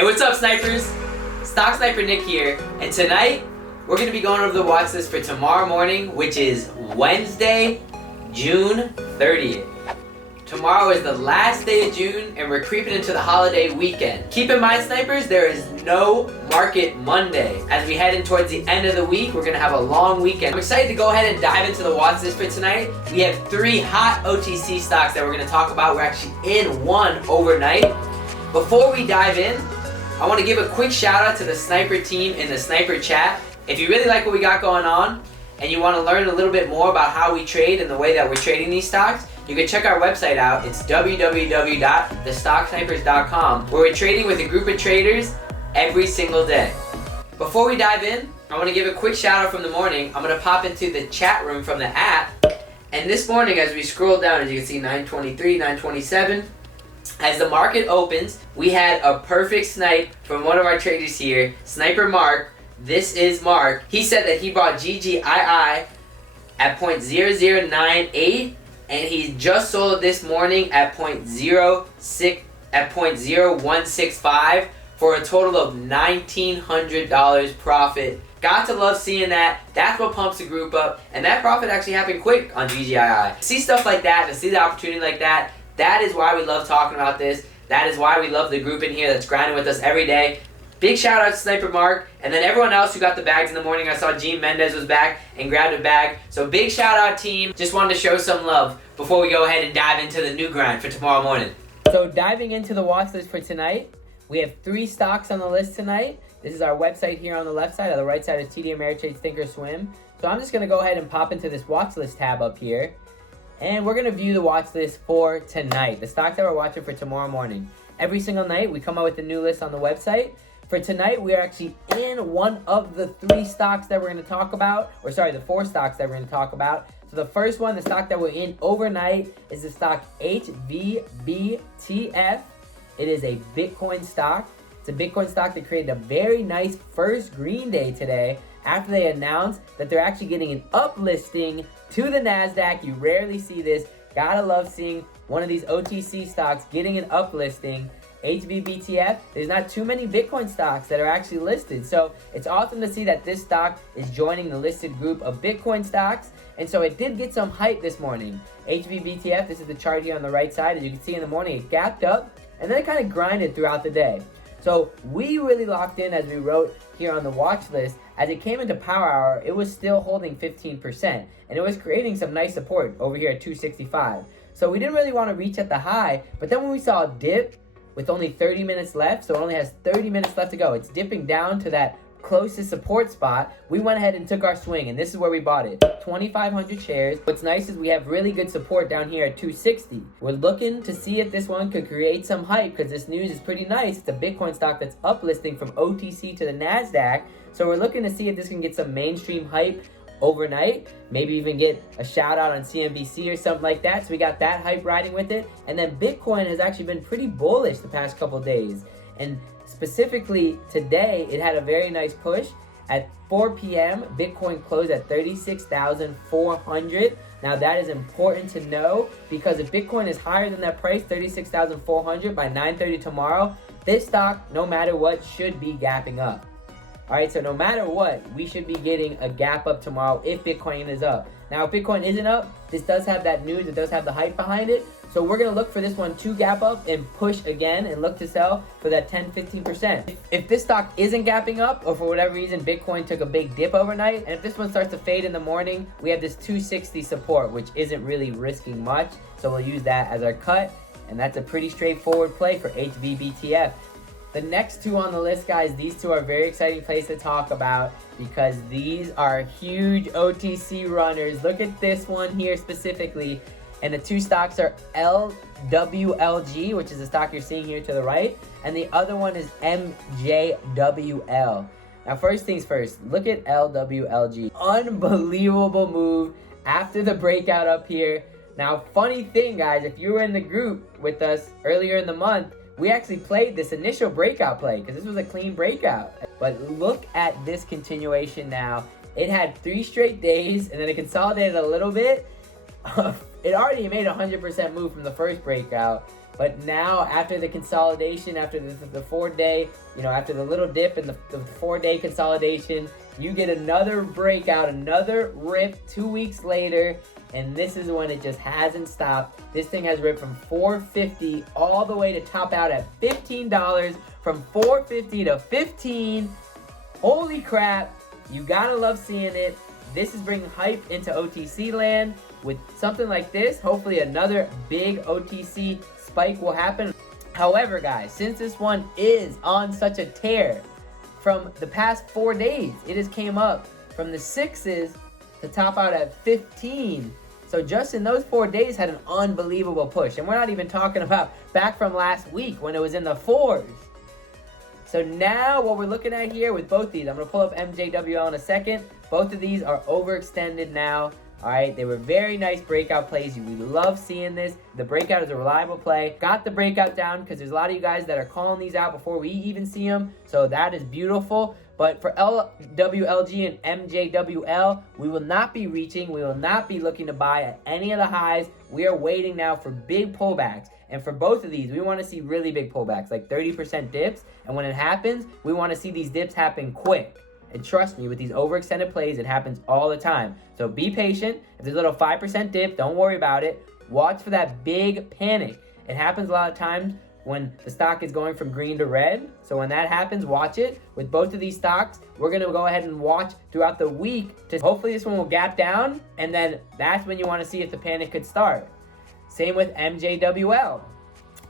Hey, what's up, snipers? Stock Sniper Nick here, and tonight we're going to be going over the watch list for tomorrow morning, which is Wednesday, June 30th. Tomorrow is the last day of June, and we're creeping into the holiday weekend. Keep in mind, snipers, there is no market Monday. As we head in towards the end of the week, we're going to have a long weekend. I'm excited to go ahead and dive into the watch list for tonight. We have 3 hot OTC stocks that we're going to talk about. We're actually in one overnight. Before we dive in, I want to give a quick shout out to the sniper team in the sniper chat. If you really like what we got going on and you want to learn a little bit more about how we trade and the way that we're trading these stocks, you can check our website out. It's www.thestocksnipers.com, where we're trading with a group of traders every single day. Before we dive in, I want to give a quick shout out from the morning. I'm going to pop into the chat room from the app. And this morning, as we scroll down, as you can see, 923, 927, as the market opens, we had a perfect snipe from one of our traders here, Sniper Mark. This is Mark. He said that he bought GGII at 0.0098, and he just sold it this morning at 0.0165 for a total of $1,900 profit. Got to love seeing that. That's what pumps the group up, and that profit actually happened quick on GGII. To see stuff like that, to see the opportunity like that, that is why we love talking about this. That is why we love the group in here that's grinding with us every day. Big shout out to Sniper Mark, and then everyone else who got the bags in the morning. I saw Gene Mendez was back and grabbed a bag. So big shout out, team. Just wanted to show some love before we go ahead and dive into the new grind for tomorrow morning. So diving into the watch list for tonight, we have 3 stocks on the list tonight. This is our website here on the left side. On the right side is TD Ameritrade Thinkorswim. So I'm just going to go ahead and pop into this watch list tab up here. And we're going to view the watch list for tonight, the stocks that we're watching for tomorrow morning. Every single night, we come out with a new list on the website. For tonight, we are actually in one of the 3 stocks that we're going to talk about, or sorry, the 4 stocks that we're going to talk about. So the first one, the stock that we're in overnight, is the stock HVBTF. It is a Bitcoin stock. It's a Bitcoin stock that created a very nice first green day today after they announced that they're actually getting an uplisting to the NASDAQ. You rarely see this. Gotta love seeing one of these OTC stocks getting an uplisting. HVBTF, there's not too many Bitcoin stocks that are actually listed. So it's awesome to see that this stock is joining the listed group of Bitcoin stocks. And so it did get some hype this morning. HVBTF, this is the chart here on the right side. As you can see in the morning, it gapped up and then it kind of grinded throughout the day. So we really locked in, as we wrote here on the watch list. As it came into power hour, it was still holding 15%, and it was creating some nice support over here at 265. So we didn't really want to reach at the high, but then when we saw a dip with only 30 minutes left, so it only has 30 minutes left to go, it's dipping down to that closest support spot, we went ahead and took our swing, and this is where we bought it. 2,500 shares. What's nice is we have really good support down here at 260. We're looking to see if this one could create some hype, because this news is pretty nice. It's a Bitcoin stock that's uplisting from OTC to the NASDAQ. So we're looking to see if this can get some mainstream hype overnight, maybe even get a shout out on CNBC or something like that. So we got that hype riding with it. And then Bitcoin has actually been pretty bullish the past couple days. And specifically today, it had a very nice push. At 4 p.m., Bitcoin closed at 36,400. Now that is important to know, because if Bitcoin is higher than that price, 36,400 by 9:30 tomorrow, this stock, no matter what, should be gapping up. All right, so no matter what, we should be getting a gap up tomorrow if Bitcoin is up. Now, if Bitcoin isn't up, this does have that news, it does have the hype behind it. So we're going to look for this one to gap up and push again and look to sell for that 10-15%. If this stock isn't gapping up, or for whatever reason Bitcoin took a big dip overnight, and if this one starts to fade in the morning, we have this 260 support, which isn't really risking much. So we'll use that as our cut, and that's a pretty straightforward play for HVBTF. The next 2 on the list, guys, these 2 are very exciting plays to talk about because these are huge OTC runners. Look at this one here specifically. And the 2 stocks are LWLG, which is the stock you're seeing here to the right, and the other one is MJWL. Now, first things first, look at LWLG. Unbelievable move after the breakout up here. Now, funny thing, guys, if you were in the group with us earlier in the month, we actually played this initial breakout play because this was a clean breakout. But look at this continuation now. It had 3 straight days, and then it consolidated a little bit. it already made a 100% move from the first breakout. But now, after the consolidation, after the 4-day, after the little dip and the 4-day consolidation, you get another breakout, another rip 2 weeks later, and this is when it just hasn't stopped. This thing has ripped from $4.50 all the way to top out at $15, from $4.50 to $15. Holy crap, you gotta love seeing it. This is bringing hype into OTC land. With something like this, hopefully another big OTC spike will happen. However, guys, since this one is on such a tear, from the past 4 days, it has came up from the 6s to top out at 15. So just in those 4 days had an unbelievable push. And we're not even talking about back from last week when it was in the 4s. So now what we're looking at here with both these, I'm going to pull up MJWL in a second. Both of these are overextended now. All right, they were very nice breakout plays. We love seeing this. The breakout is a reliable play. Got the breakout down because there's a lot of you guys that are calling these out before we even see them. So that is beautiful. But for LWLG and MJWL, we will not be reaching. We will not be looking to buy at any of the highs. We are waiting now for big pullbacks. And for both of these, we want to see really big pullbacks, like 30% dips. And when it happens, we want to see these dips happen quick. And trust me, with these overextended plays, it happens all the time. So be patient. If there's a little 5% dip, don't worry about it. Watch for that big panic. It happens a lot of times when the stock is going from green to red. So when that happens, watch it. With both of these stocks, we're going to go ahead and watch throughout the week to hopefully this one will gap down. And then that's when you want to see if the panic could start. Same with MJWL.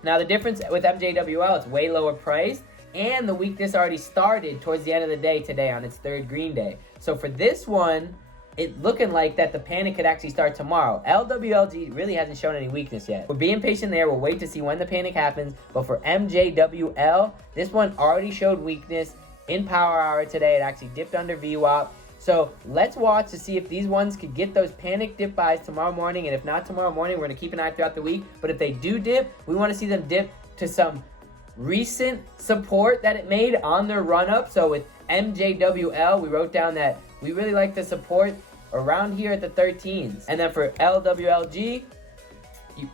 Now the difference with MJWL, it's way lower price. And the weakness already started towards the end of the day today on its third green day. So for this one, it's looking like that the panic could actually start tomorrow. LWLG really hasn't shown any weakness yet. We're being patient there. We'll wait to see when the panic happens. But for MJWL, this one already showed weakness in power hour today. It actually dipped under VWAP. So let's watch to see if these ones could get those panic dip buys tomorrow morning. And if not tomorrow morning, we're going to keep an eye throughout the week. But if they do dip, we want to see them dip to some recent support that it made on their run-up. So with MJWL, we wrote down that we really like the support around here at the 13s. And then for LWLG,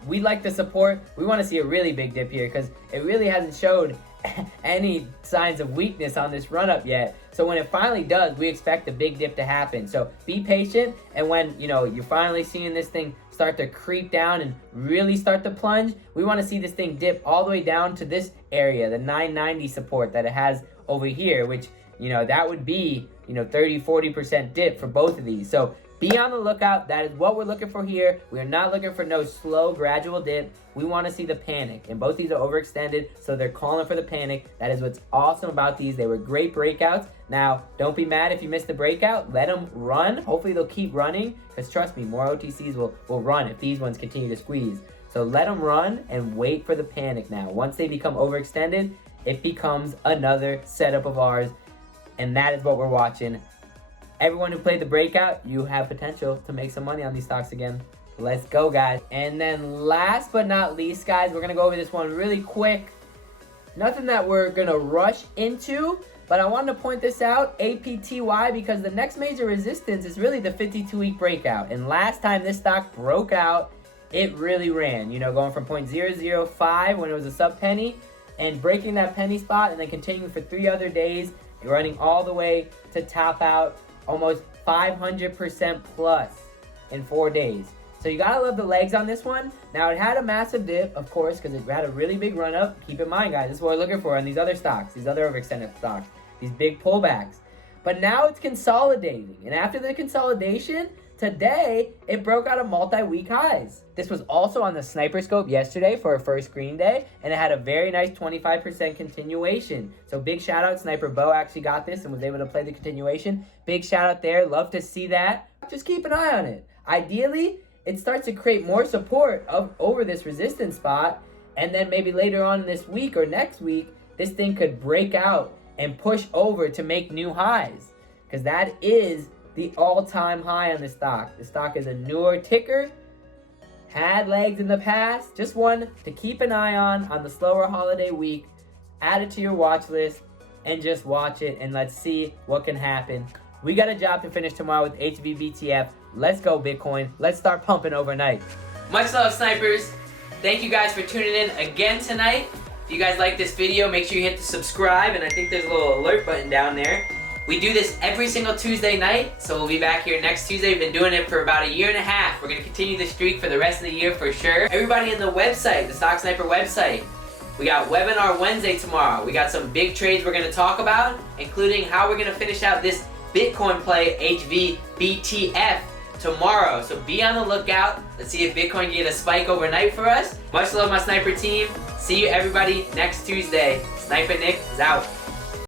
we like the support. We want to see a really big dip here because it really hasn't showed any signs of weakness on this run-up yet. So when it finally does, we expect a big dip to happen. So be patient, and when you're finally seeing this thing start to creep down and really start to plunge, we want to see this thing dip all the way down to this area, the 990 support that it has over here, which that would be 30-40% dip for both of these. So be on the lookout. That is what we're looking for here. We are not looking for no slow, gradual dip. We want to see the panic. And both these are overextended, so they're calling for the panic. That is what's awesome about these. They were great breakouts. Now, don't be mad if you missed the breakout. Let them run. Hopefully, they'll keep running, because trust me, more OTCs will run if these ones continue to squeeze. So let them run and wait for the panic now. Once they become overextended, it becomes another setup of ours, and that is what we're watching. Everyone who played the breakout, you have potential to make some money on these stocks again. Let's go, guys. And then last but not least, guys, we're going to go over this one really quick. Nothing that we're going to rush into, but I wanted to point this out, APTY, because the next major resistance is really the 52-week breakout. And last time this stock broke out, it really ran, going from 0.005 when it was a sub penny and breaking that penny spot and then continuing for 3 other days, running all the way to top out almost 500% plus in 4 days. So you gotta love the legs on this one. Now it had a massive dip, of course, because it had a really big run up. Keep in mind, guys, this is what we're looking for on these other stocks, these other overextended stocks, these big pullbacks. But now it's consolidating. And after the consolidation, today, it broke out of multi-week highs. This was also on the Sniper Scope yesterday for a first green day, and it had a very nice 25% continuation. So big shout out, Sniper Bo actually got this and was able to play the continuation. Big shout out there, love to see that. Just keep an eye on it. Ideally, it starts to create more support over this resistance spot, and then maybe later on this week or next week, this thing could break out and push over to make new highs, because that is the all-time high on the stock. The stock is a newer ticker, had legs in the past, just one to keep an eye on the slower holiday week. Add it to your watch list and just watch it, and let's see what can happen. We got a job to finish tomorrow with HVBTF. Let's go, Bitcoin. Let's start pumping overnight. Much love, snipers. Thank you guys for tuning in again tonight. If you guys like this video, make sure you hit the subscribe, and I think there's a little alert button down there. We do this every single Tuesday night, so we'll be back here next Tuesday. We've been doing it for about 1.5 years. We're going to continue the streak for the rest of the year for sure. Everybody in the website, the Stocksniper website, we got Webinar Wednesday tomorrow. We got some big trades we're going to talk about, including how we're going to finish out this Bitcoin play, HVBTF, tomorrow. So be on the lookout. Let's see if Bitcoin can get a spike overnight for us. Much love, my sniper team. See you everybody next Tuesday. Sniper Nick is out.